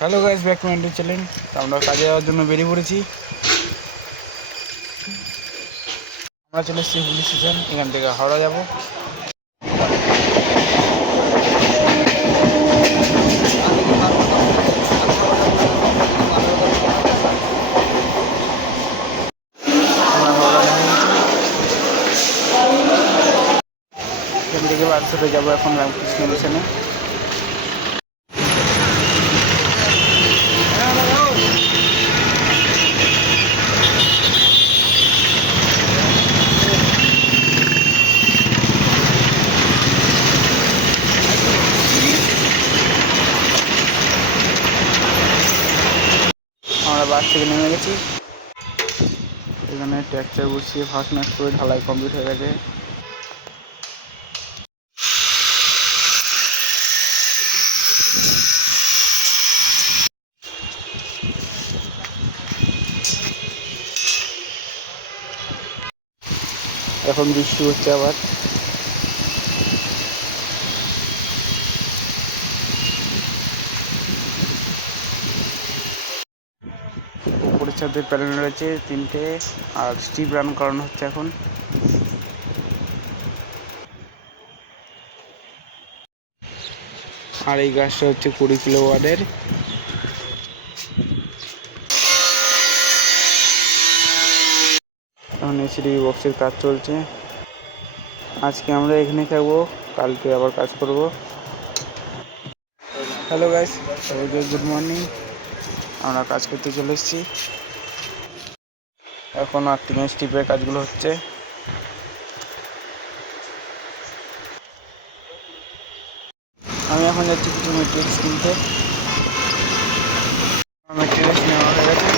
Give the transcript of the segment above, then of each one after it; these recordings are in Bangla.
Hello guys, back to my YouTube channel. তো আমরা কাজে যাওয়ার জন্য বেরিয়ে পড়েছি। আমরা চলে এসেছি হুগলি স্টেশন। এখান থেকে হাওড়া যাব। আমরা হাওড়া নেমে গেছি। এখান থেকে বারোশোতে যাবো এখন রামকৃষ্ণ মিশনে। আমরা বাস থেকে নেমে গেছি। এখানে ট্র্যাকচার বসিয়ে ফার্স্ট ম্যাচ করে ঢালাই কমপ্লিট হয়ে গেছে। এখন বৃষ্টি হচ্ছে আবার। উপরের ছাদের প্যানেল রয়েছে 3টে, আর স্টিপ রান করানো হচ্ছে এখন। আর এই গাছটা হচ্ছে 20 কিলো ওয়াটের। এখন এসিডি বক্সের কাজ চলছে। আজকে আমরা এখানে থাকবো, কালকে আবার কাজ করব। হ্যালো গাইস, সবাইকে গুড মর্নিং। আমরা কাজ করতে চলে এসেছি। এখন আর 3 স্টিপের কাজগুলো হচ্ছে। আমি এখন যাচ্ছি কিছু মেটেরিয়ালস কিনতে। মেটেরিয়ালস নেওয়া হয়ে গেছে।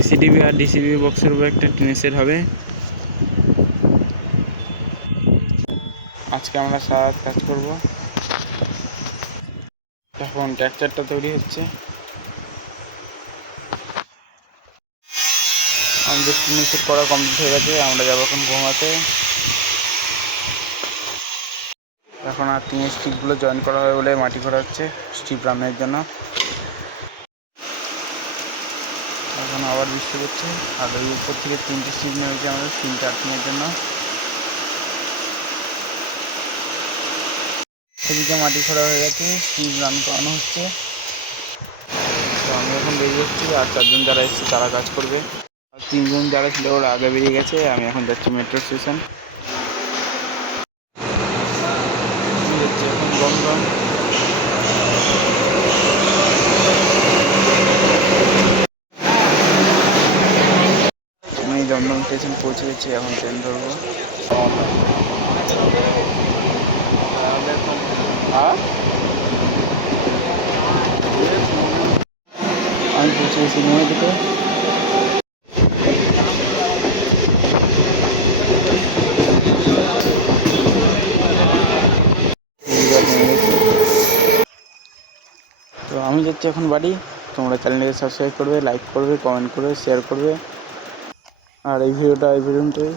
এসিডিবি আর ডিসিবি বক্সের উপর একটা টিনের সেট হবে। আজকে আমরা সারা কাজ করব। এখন ট্র্যাকচারটা তৈরি হচ্ছে। আমাদের টিনের সেট করা কমপ্লিট হয়ে গেছে। আমরা যাবো এখন ঘুমাতে। এখন আর টিনের স্টিকগুলো জয়েন করা হবে বলে মাটি করা হচ্ছে স্টিপ রানের জন্য। এখন আবার বৃষ্টি করছে, আর ওই উপর থেকে 3টে স্টিপ নেমেছে আমাদের 3টে আর্থিংয়ের জন্য। সেদিকে মাটি খোঁড়া হয়ে গেছে, স্টিপ রান করানো হচ্ছে। তো আমি এখন বেরিয়ে যাচ্ছি, আর 4জন যারা এসেছে তারা কাজ করবে। আর 3জন যারা ছিল ওরা আগে বেরিয়ে গেছে। আমি এখন যাচ্ছি মেট্রো স্টেশন। এখন দমদম। আমি দমদম স্টেশন পৌঁছে গেছি, এখন ট্রেন ধরবো। আমি পৌঁছে গেছি নয়াদিকে। তো আমি যাচ্ছি এখন বাড়ি। তোমরা চ্যানেলটাকে সাবস্ক্রাইব করবে, লাইক করবে, কমেন্ট করবে, শেয়ার করবে। আর এই ভিডিওটা এই পর্যন্তই।